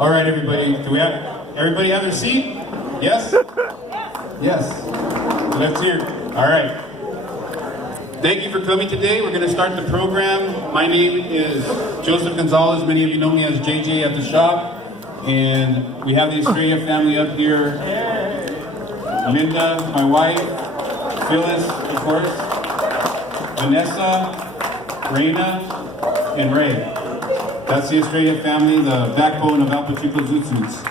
All right, everybody. Do we have everybody have their seat? Yes? Yes. Let's hear. All right. Thank you for coming today. We're going to start the program. My name is Joseph Gonzalez. Many of you know me as JJ at the shop. And we have the Estrella family up here. Linda, my wife. Phyllis, of course. Vanessa, Reina, and Ray. That's the Estrella family, the backbone of Pachuco Zoot Suits.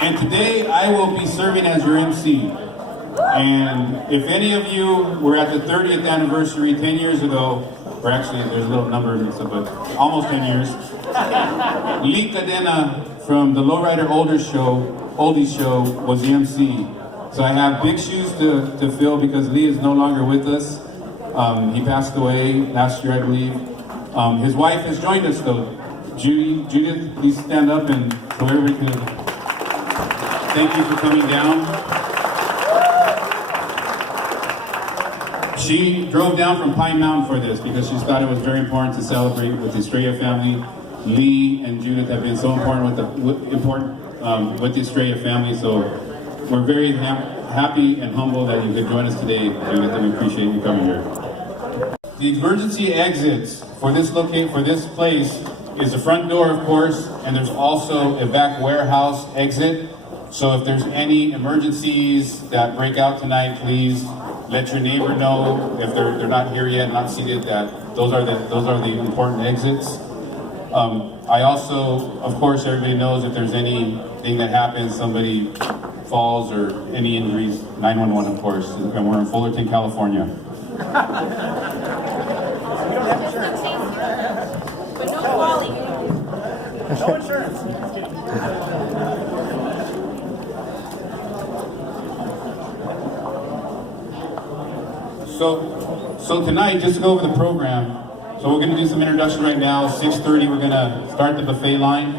And today I will be serving as your MC. And if any of you were at the 30th anniversary 10 years ago, or actually there's a little number mixed up, but almost 10 years, Lee Cadena from the Lowrider Oldies show was the MC. So I have big shoes to fill because Lee is no longer with us. He passed away last year, I believe. His wife has joined us though. Judith, please stand up and so everybody can thank you for coming down. She drove down from Pine Mountain for this because she thought it was very important to celebrate with the Estrella family. Lee and Judith have been so important with the Estrella family, so we're very happy and humble that you could join us today, Judith, and we appreciate you coming here. The emergency exits for this place is the front door, of course, and there's also a back warehouse exit. So if there's any emergencies that break out tonight, please let your neighbor know if they're not here yet, not seated, that those are the important exits. I also, of course, everybody knows if there's anything that happens, somebody falls or any injuries, 911, of course, and we're in Fullerton, California. We don't have insurance. But no quality. No insurance. So tonight, just to go over the program, so we're going to do some introduction right now. 6:30, we're going to start the buffet line.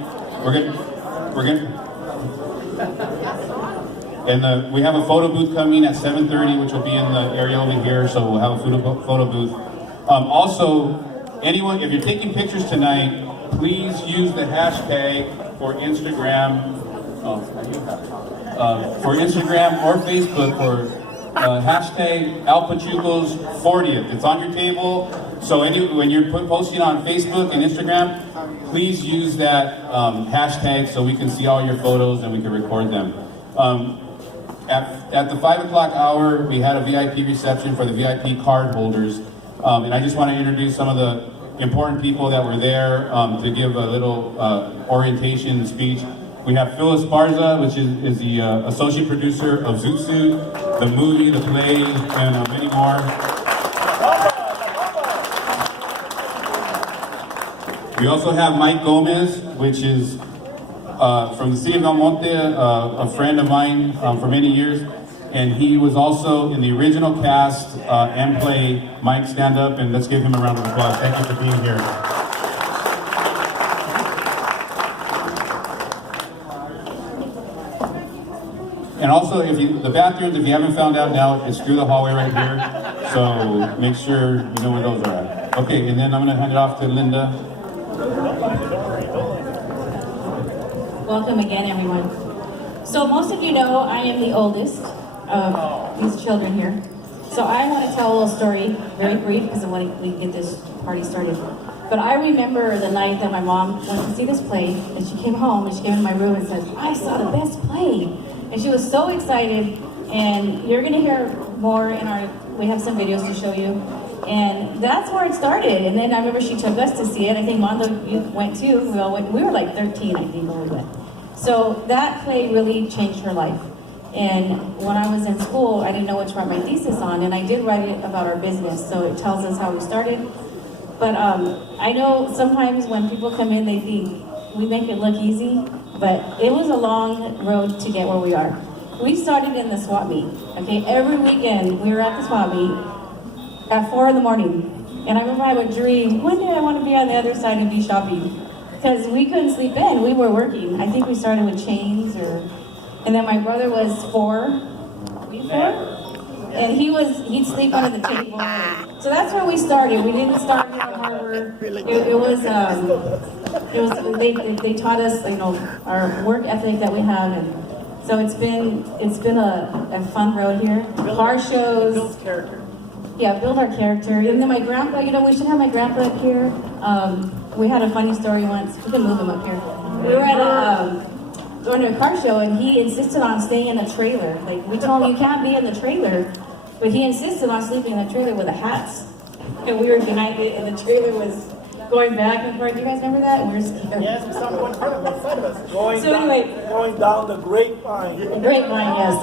And we have a photo booth coming at 7:30, which will be in the area over here. So we'll have a photo booth. Also, anyone, if you're taking pictures tonight, please use the hashtag for Instagram, or Facebook for hashtag Al Pachuco's 40th. It's on your table. So when you're posting on Facebook and Instagram, please use that hashtag so we can see all your photos and we can record them. At the 5 o'clock hour, we had a VIP reception for the VIP card holders. And I just want to introduce some of the important people that were there to give a little orientation speech. We have Phyllis Barza, which is the associate producer of Zoot Suits, the movie, the play, and many more. We also have Mike Gomez, which is from the city of El Monte, a friend of mine for many years. And he was also in the original cast and play. Mike, stand up and let's give him a round of applause. Thank you for being here. And also, the bathrooms, if you haven't found out now, it's through the hallway right here. So make sure you know where those are at. Okay, and then I'm going to hand it off to Linda. Welcome again, everyone. So most of you know I am the oldest of these children here. So I want to tell a little story, very brief, because I want to get this party started. But I remember the night that my mom went to see this play, and she came home and she came into my room and said, "I saw the best play." And she was so excited, and you're going to hear more we have some videos to show you. And that's where it started. And then I remember she took us to see it. I think Mondo, you went too. We all went. We were like 13, I think, when we went. So that play really changed her life. And when I was in school, I didn't know what to write my thesis on, and I did write it about our business, so it tells us how we started. But I know sometimes when people come in, they think we make it look easy, but it was a long road to get where we are. We started in the swap meet, okay? Every weekend, we were at the swap meet at 4 in the morning. And I remember I would dream, one day I want to be on the other side and be shopping. Because we couldn't sleep in, we were working. I think we started with chains and then my brother was 4. Were you 4? And he'd sleep under the table. So that's where we started. We didn't start in the harbor. They taught us, our work ethic that we have, and so it's been a fun road here. Car shows. Builds character. Yeah, build our character. And then my grandpa, we should have my grandpa up here. We had a funny story once. We can move him up here. We were at going to a car show, and he insisted on staying in a trailer. Like, we told him you can't be in the trailer, but he insisted on sleeping in the trailer with the hats. And we were behind it, and the trailer was going back and forth. Do you guys remember that? And we were scared. Yes, we saw one in front of us. Going Going down the grapevine. The grapevine, yeah.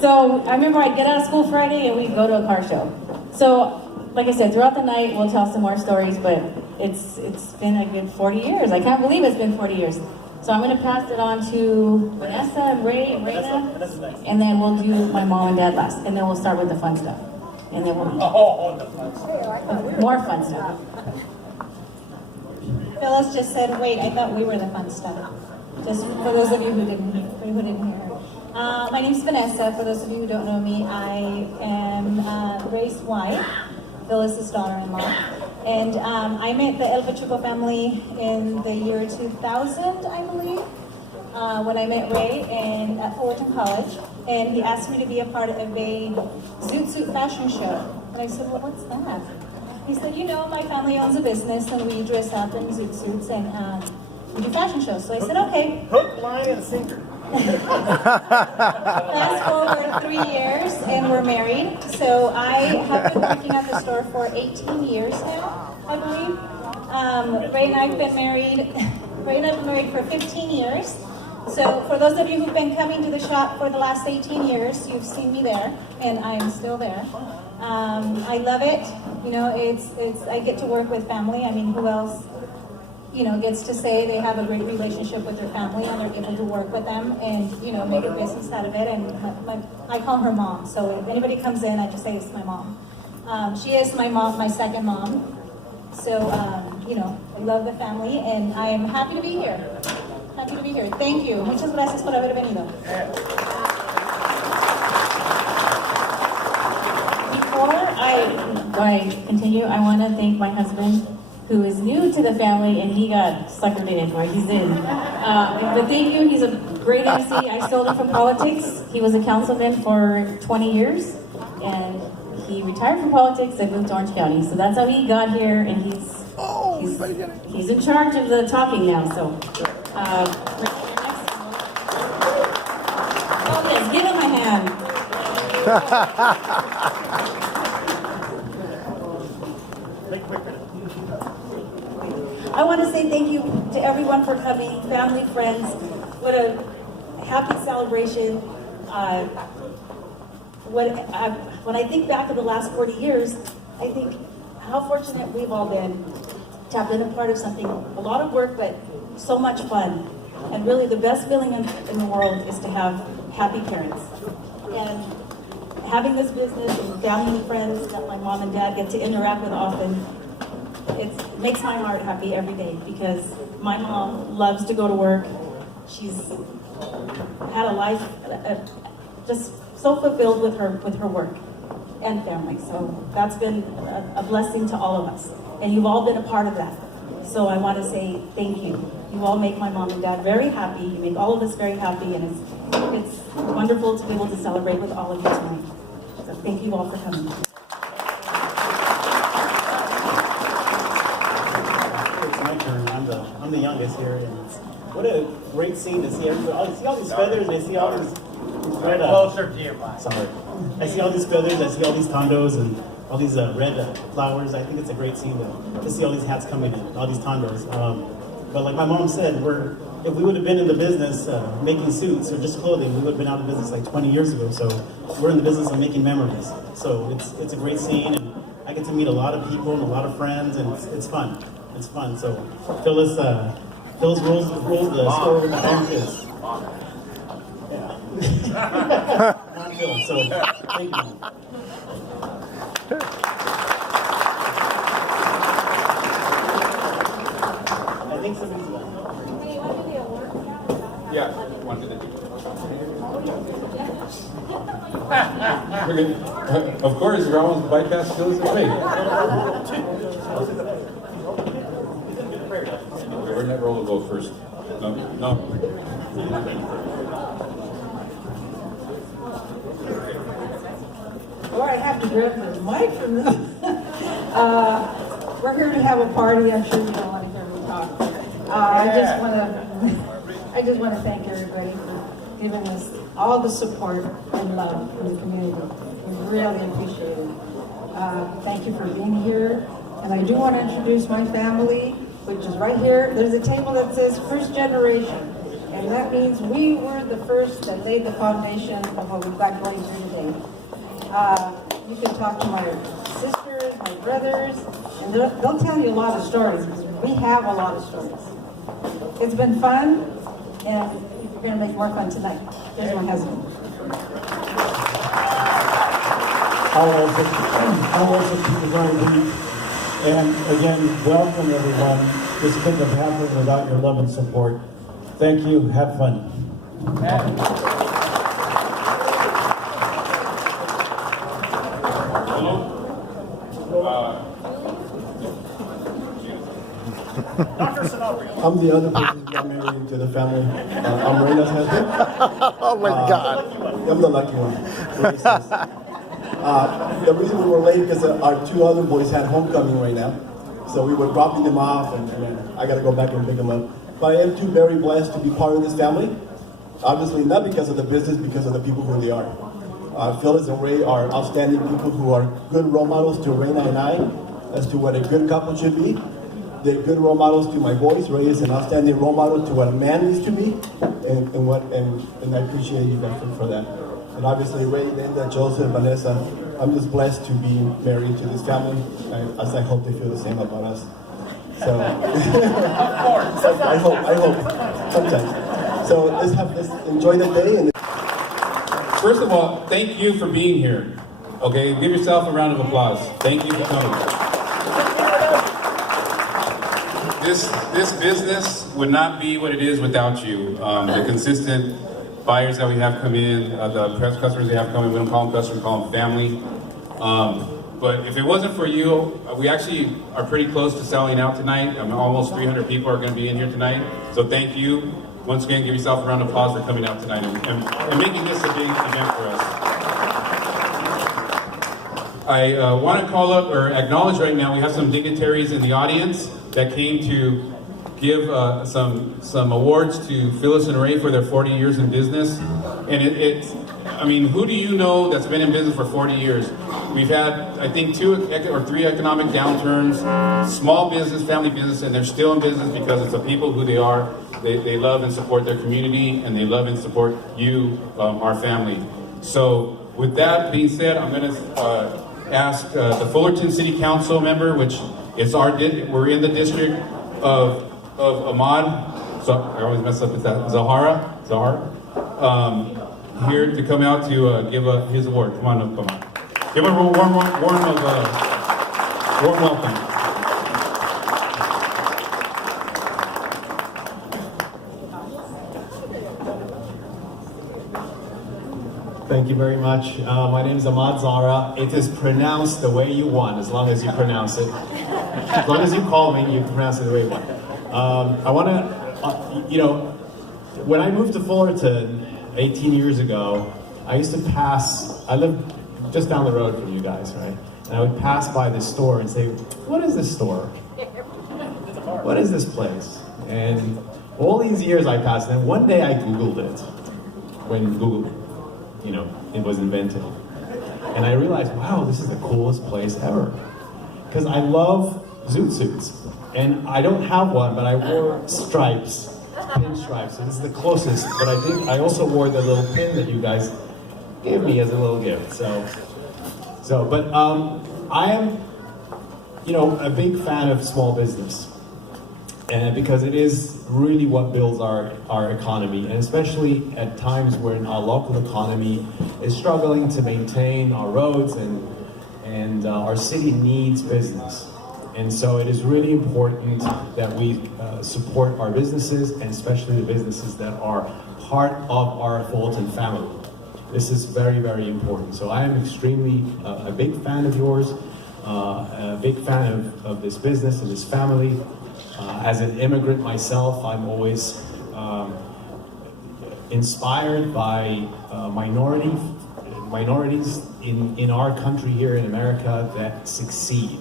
So I remember I'd get out of school Friday, and we'd go to a car show. So, like I said, throughout the night, we'll tell some more stories, but it's been a good 40 years. I can't believe it's been 40 years. So I'm going to pass it on to Vanessa and Ray and Raina, and then we'll do my mom and dad last, and then we'll start with the fun stuff, and then we'll more fun stuff. Phyllis just said, wait, I thought we were the fun stuff. Just for those of you who didn't hear. My name's Vanessa. For those of you who don't know me, I am Ray's wife, Phyllis's daughter-in-law. And I met the El Pachuco family in the year 2000, I believe, when I met Ray at Fullerton College. And he asked me to be a part of a Zoot Suit fashion show. And I said, well, what's that? He said, my family owns a business and we dress up in Zoot Suits and we do fashion shows. So I said, okay. Hook, line, and sinker. Fast forward 3 years and we're married. So I have been working at the store for 18 years now, I believe. Ray and I have been married for 15 years. So for those of you who've been coming to the shop for the last 18 years, you've seen me there, and I am still there. I love it. I get to work with family. I mean, who else, gets to say they have a great relationship with their family and they're able to work with them and, make a business out of it. And I call her mom. So if anybody comes in, I just say it's my mom. She is my mom, my second mom. So, I love the family and I am happy to be here. Happy to be here. Thank you. Muchas gracias por haber venido. Before I continue, I want to thank my husband, who is new to the family, and he got suckered in. Or he's in. But thank you. He's a great MC. I stole him from politics. He was a councilman for 20 years, and he retired from politics and moved to Orange County. So that's how he got here, and he's in charge of the talking now. So, yes, give him a hand. I want to say thank you to everyone for coming, family, friends. What a happy celebration. When I think back of the last 40 years, I think how fortunate we've all been to have been a part of something, a lot of work, but so much fun. And really the best feeling in the world is to have happy parents. And having this business and family and friends that my mom and dad get to interact with often, it makes my heart happy every day because my mom loves to go to work. She's had a life just so fulfilled with her work and family. So that's been a blessing to all of us. And you've all been a part of that. So I want to say thank you. You all make my mom and dad very happy. You make all of us very happy. And it's wonderful to be able to celebrate with all of you tonight. So thank you all for coming. It's my turn. I'm the youngest here. And what a great scene to see everybody. I see all these feathers and I see all these red... Closer to your mic. Sorry. I see all these feathers, I see all these condos and all these red flowers. I think it's a great scene to see all these hats coming in, all these condos. But like my mom said, if we would have been in the business making suits or just clothing, we would have been out of business like 20 years ago. So we're in the business of making memories. So it's a great scene, and I get to meet a lot of people and a lot of friends, and it's fun. It's fun. So Phyllis rules the store with the phone kiss. Yeah. Not Phyllis. So thank you. I think somebody's... Hey, you want to do the award? Yeah, one to the okay. Of course, Ramos bypass skills are great. Where'd that roller go first? No. Or I have to grab the mic from this. We're here to have a party. I'm sure you don't want to hear me talk. I just want to thank everybody for giving us all the support and love from the community. We really appreciate it. Thank you for being here. And I do want to introduce my family, which is right here. There's a table that says first generation. And that means we were the first that laid the foundation of what we've got going through today. You can talk to my sisters, my brothers, and they'll tell you a lot of stories, because we have a lot of stories. It's been fun, and we're going to make more fun tonight. Here's my husband. I'll also keep it very brief. And again, welcome everyone. This couldn't have happened without your love and support. Thank you. Have fun. I'm the other person who got married into the family. I'm Reina's husband. Oh my God. I'm the lucky one. The reason we were late is because our two other boys had homecoming right now. So we were dropping them off, and I got to go back and pick them up. But I am too very blessed to be part of this family. Obviously, not because of the business, because of the people who they are. Phyllis and Ray are outstanding people who are good role models to Reina and I as to what a good couple should be. They're good role models to my boys. Ray is an outstanding role model to what a man needs to be, and I appreciate you guys for that. And obviously, Ray, Linda, Joseph, Vanessa, I'm just blessed to be married to this family, as I hope they feel the same about us. So, I hope, sometimes. So let's enjoy the day. And First of all, thank you for being here. Okay, give yourself a round of applause. Thank you for coming. This business would not be what it is without you. The consistent buyers that we have come in, the press customers we have coming, we don't call them customers, we call them family. But if it wasn't for you, we actually are pretty close to selling out tonight. Almost 300 people are going to be in here tonight. So thank you. Once again, give yourself a round of applause for coming out tonight and making this a big event for us. I want to call up or acknowledge right now, we have some dignitaries in the audience that came to give some awards to Phyllis and Ray for their 40 years in business. And I mean, who do you know that's been in business for 40 years? We've had, I think, 2 or 3 economic downturns, small business, family business, and they're still in business because it's the people who they are. They love and support their community, and they love and support you, our family. So with that being said, I'm going to ask the Fullerton City Council member, which is we're in the district of Ahmad, so I always mess up with that, Zahara, here to come out to give his award. Come on up, Ahmad. Give him a warm welcome. Thank you very much. My name is Ahmad Zahra. It is pronounced the way you want, as long as you pronounce it. As long as you call me, you can pronounce it the way you want. I want to, when I moved to Fullerton 18 years ago, I used to I lived just down the road from you guys, right? And I would pass by this store and say, what is this store? What is this place? And all these years I passed, and one day I Googled it, when Google, it was invented. And I realized, wow, this is the coolest place ever. Because I love Zoot Suits. And I don't have one, but I wore stripes, pinstripes, so this is the closest. But I think I also wore the little pin that you guys gave me as a little gift. But I am, a big fan of small business. And because it is really what builds our economy, and especially at times when our local economy is struggling to maintain our roads and our city needs business. And so it is really important that we support our businesses, and especially the businesses that are part of our Fulton family. This is very, very important. So I am extremely a big fan of yours, a big fan of this business and this family. As an immigrant myself, I'm always inspired by minorities in our country here in America that succeed.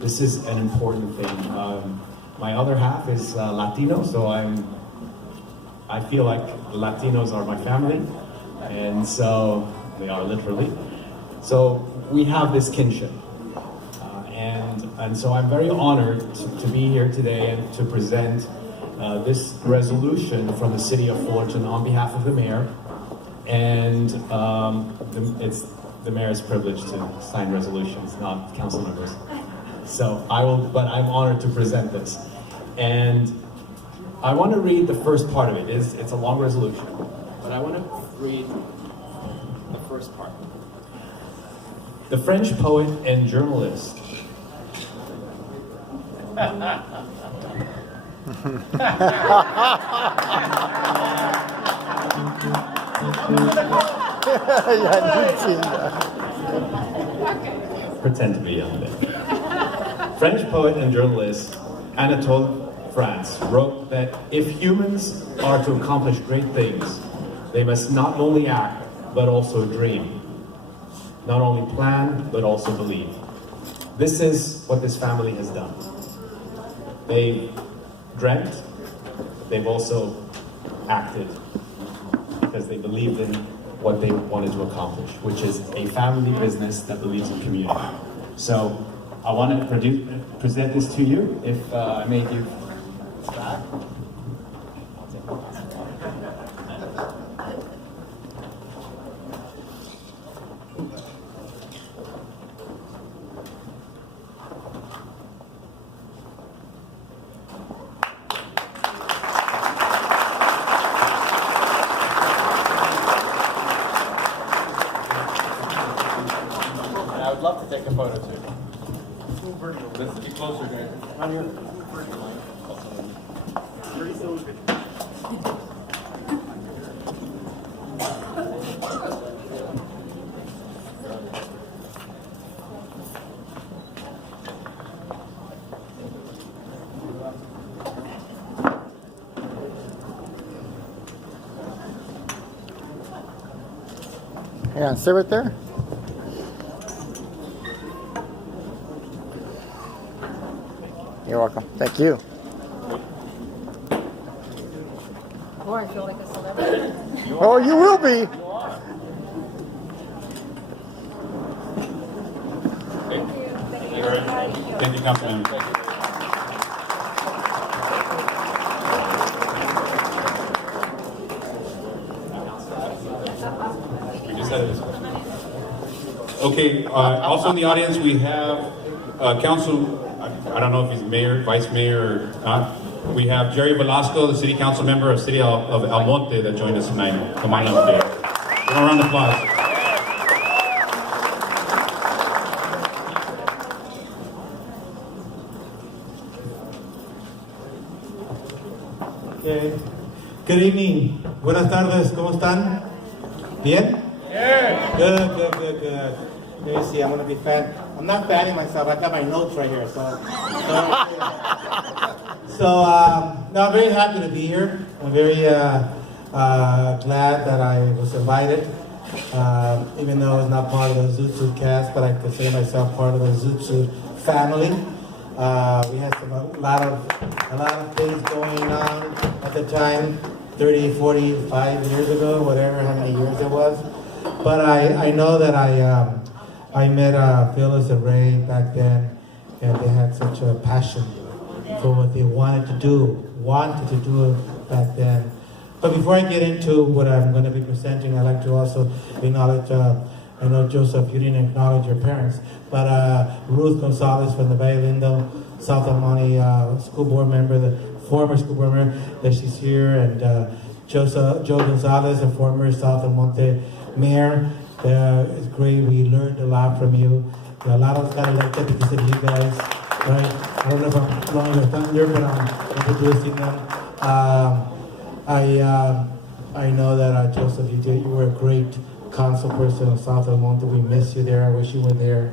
This is an important thing. My other half is Latino, so I feel like Latinos are my family, and so they are literally. So we have this kinship, and so I'm very honored to be here today and to present this resolution from the city of Fullerton on behalf of the mayor, and it's the mayor's privilege to sign resolutions, not council members. So but I'm honored to present this. And I want to read the first part of it. It's a long resolution, but I want to read the first part. The French poet and journalist pretend to be young then. French poet and journalist Anatole France wrote that if humans are to accomplish great things, they must not only act, but also dream. Not only plan, but also believe. This is what this family has done. They've dreamt, they've also acted, because they believed in what they wanted to accomplish, which is a family business that believes in community. So I want to present this to you, if I may give back. And I would love to take a photo too. Let's get closer here. On here. Yeah, sit right there. You're welcome. Thank you. Boy, I feel like a celebrity. Oh, you will be. Thank you, Councilman. We just had this. Okay, also in the audience we have council, I don't know if he's mayor, vice mayor, or not. We have Jerry Velasco, the city council member of City of El Monte, that joined us tonight. Come on up there. Give a round of applause. Okay. Good evening. Buenas tardes. ¿Cómo están? Bien? Yeah. Good. Let me see. I'm going to be I'm not fanning myself. I got my notes right here. So no, I'm very happy to be here. I'm very glad that I was invited. Even though I was not part of the Zoot Suit cast, but I consider myself part of the Zoot Suit family. We had a lot of things going on at the time, 30, 45 years ago, whatever, how many years it was. But I know that I met Phyllis and Ray back then, and they had such a passion for what they wanted to do back then. But before I get into what I'm going to be presenting, I'd like to also acknowledge, I know Joseph, you didn't acknowledge your parents, but Ruth Gonzalez from the Valle Lindo, South El Monte school board member, the former school board member, that she's here, and Joe Gonzalez, a former South El Monte mayor. It's great. We learned a lot from you. A lot of us got elected because of you guys. right? I don't know if I'm blowing your thunder, but I'm introducing them. I know that Joseph, you were a great council person in South El Monte. We miss you there. I wish you were there.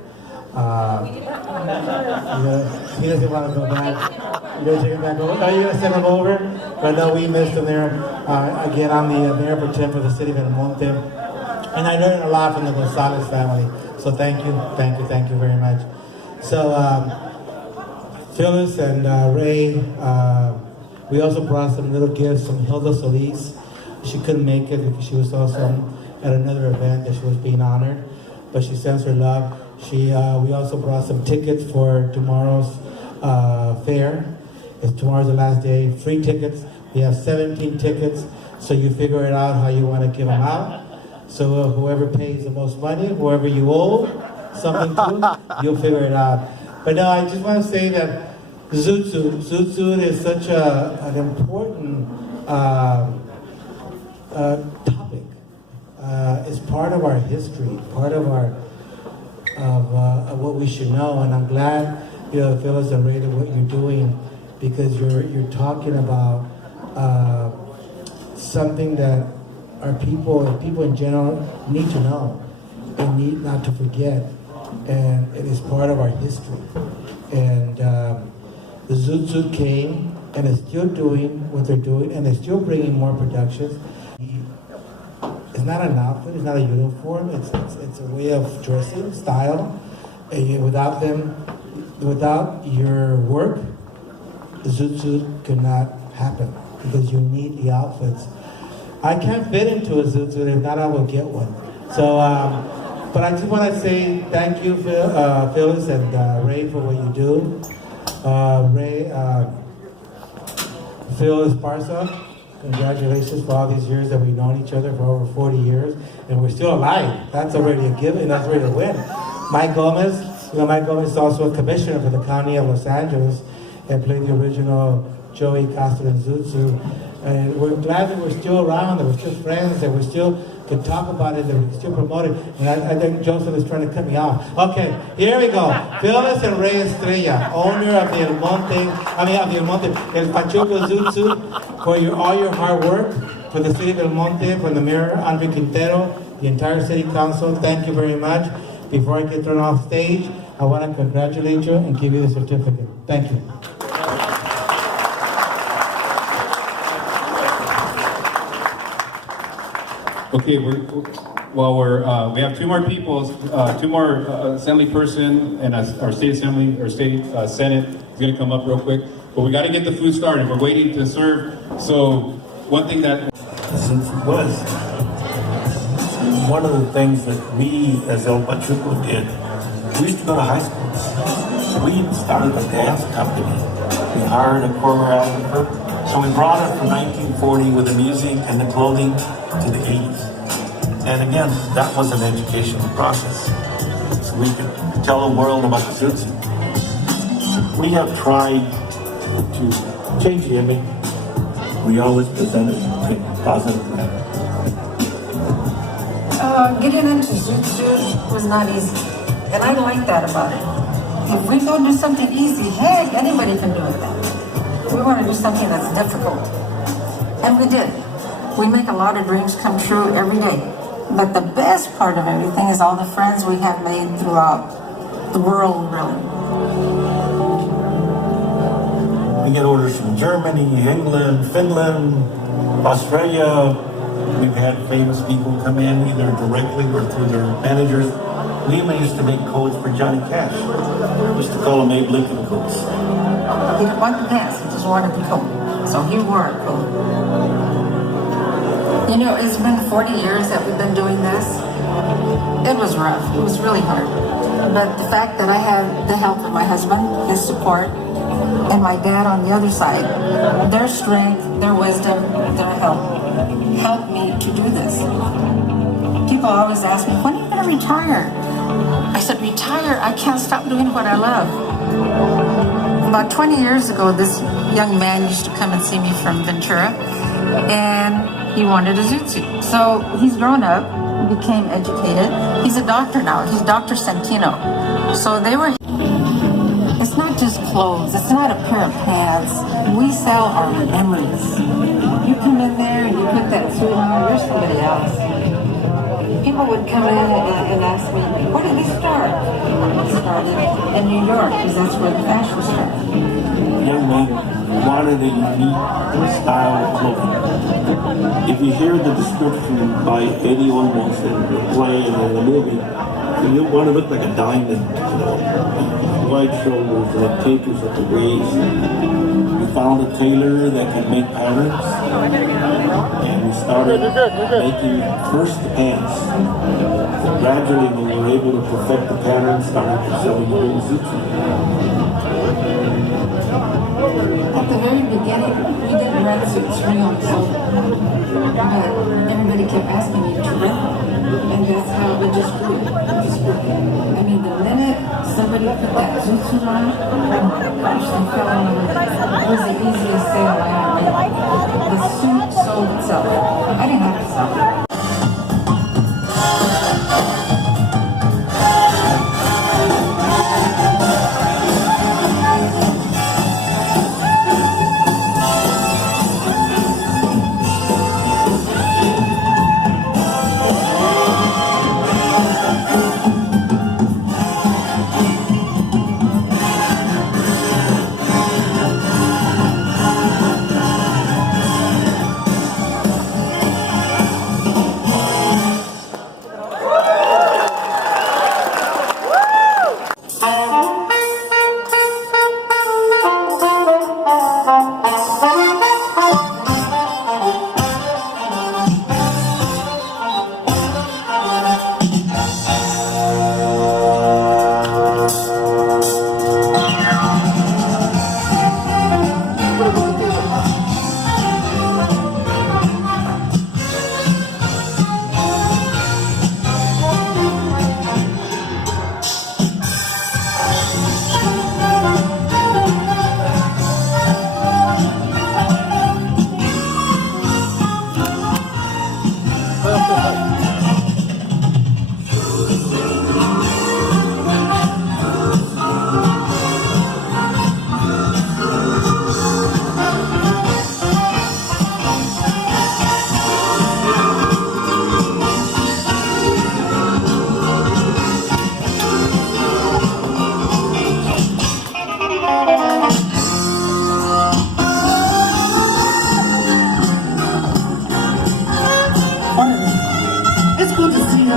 He doesn't want to go back. You're going to take him back over? Oh, you're going to send him over? But no, we missed him there. Again, I'm the mayor pro tem for the city of El Monte. And I learned a lot from the Gonzalez family. So thank you very much. So Phyllis and Ray, we also brought some little gifts from Hilda Solis. She couldn't make it because she was also at another event that she was being honored, but she sends her love. We also brought some tickets for tomorrow's fair. Tomorrow's the last day. Free tickets. We have 17 tickets, so you figure it out how you want to give them out. So whoever pays the most money, whoever you owe something to, you'll figure it out. But no, I just want to say that Zoot Suit is such an important topic. It's part of our history, part of our of what we should know. And I'm glad, Phyllis and Ray, what you're doing, because you're talking about something that our people and people in general need to know and need not to forget. And it is part of our history. And the Zoot Suit came and is still doing what they're doing, and they're still bringing more productions. It's not an outfit, it's not a uniform, it's a way of dressing, style. And without them, without your work, the Zoot Suit could not happen, because you need the outfits. I can't fit into a Zoot Suit, if not I will get one. So, but I just want to say thank you, Phyllis and Ray, for what you do. Phil Esparza, congratulations for all these years that we've known each other for over 40 years, and we're still alive. That's already a given, that's already a win. Mike Gomez, Mike Gomez is also a commissioner for the County of Los Angeles and played the original Joey Costa and Zoot Suit. And we're glad that we're still around, that we're still friends, that we still can talk about it, that we can still promote it. And I think Joseph is trying to cut me off. Okay, here we go. Phyllis and Ray Estrella, owner of the El Pachuco Zoot Suit, for all your hard work, for the city of El Monte, for the mayor, Andre Quintero, the entire city council, thank you very much. Before I get thrown off stage, I want to congratulate you and give you the certificate. Thank you. Okay, we have two more people, two more assembly person, and our state assembly or state senate is going to come up real quick. But we got to get the food started. We're waiting to serve. So one thing that was one of the things that we as El Pachuco did. We used to go to high school. We started a dance company. We hired a choreographer. So we brought it from 1940 with the music and the clothing to the 80s. And again, that was an educational process. So we could tell the world about the Zoot Suit. We have tried to change the image. We always present it in a positive manner. Getting into Zoot Suit was not easy. And I like that about it. If we go do something easy, hey, anybody can do it then. We want to do something that's difficult. And we did. We make a lot of dreams come true every day. But the best part of everything is all the friends we have made throughout the world, really. We get orders from Germany, England, Finland, Australia. We've had famous people come in either directly or through their managers. We even used to make codes for Johnny Cash. We used to call them Abe Lincoln codes. He didn't want to dance, he just wanted the coat. So he wore a coat. It's been 40 years that we've been doing this. It was rough, it was really hard. But the fact that I had the help of my husband, his support, and my dad on the other side, their strength, their wisdom, their help, helped me to do this. People always ask me, when are you going to retire? I said, retire? I can't stop doing what I love. About 20 years ago, this young man used to come and see me from Ventura, and he wanted a Zoot Suit. So he's grown up, became educated. He's a doctor now. He's Dr. Santino. So it's not just clothes. It's not a pair of pants. We sell our memories. You come in there and you put that suit on, you're somebody else. People would come in and ask me, where did we start? We started in New York because that's where the fashion started. Young men wanted a unique style of clothing. If you hear the description by Eddie Olmos in the play and in the movie, you want to look like a diamond, wide shoulders and tapers at the waist. We found a tailor that could make patterns, and we started making first the pants. Gradually, when we were able to perfect the pattern, started selling the whole Zoot Suit. At the very beginning, we didn't rent suits, we only sold them. But everybody kept asking me to rent them. And that's how it just grew. It just grew. I mean, the minute somebody put that Zoot Suit on, gosh, they fell in love with it. It was the easiest sale I ever made. The suit sold itself. I didn't have to sell it.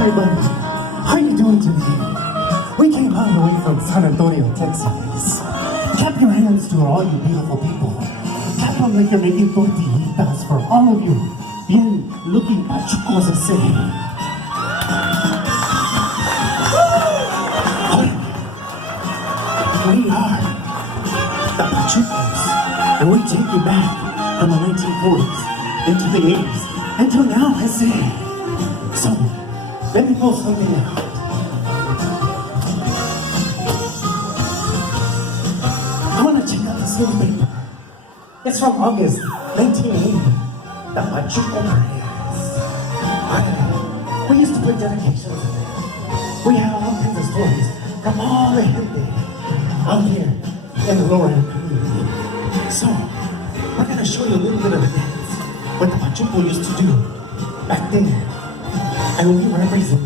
everybody. How are you doing today? We came all the way from San Antonio, Texas. Clap your hands to all you beautiful people. Clap them like you're making tortillitas for all of you. Bien looking Pachucos as say. We are the Pachucos, and we take you back from the 1940s into the 80s until now, I say. So, let me pull something out. I want to check out this little paper. It's from August 1980. The Pachuco Parades. We used to put dedications in there. We had all kinds of stories from all the gente out here in the lower end community. So, we're going to show you a little bit of the dance, what the Pachuco used to do back then. And we represent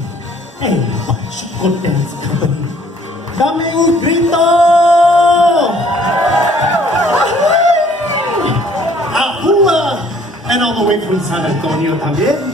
a Pachuco dance company. Dame un grito! Ahua! And all the way from San Antonio también.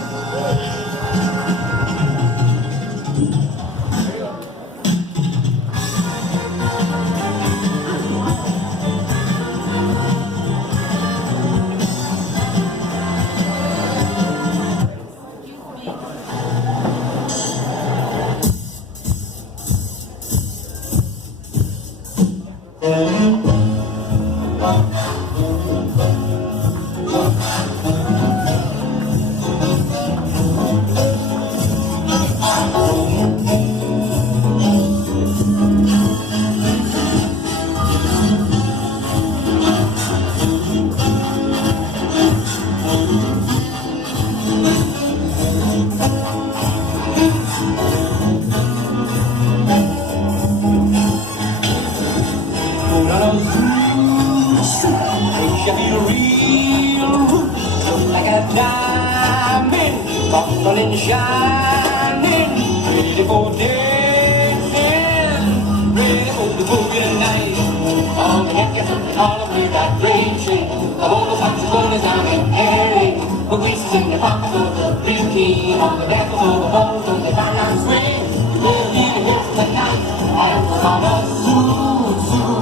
Buckling shining, ready for dancing, ready for the boogie tonight. On the neck and all of me that raging, the whole saxophone is on in airing. The whistles in the pocket of the real key, on the deck of the bones on the background swing. You will hear the hits tonight, and we're gonna zoom, zoom.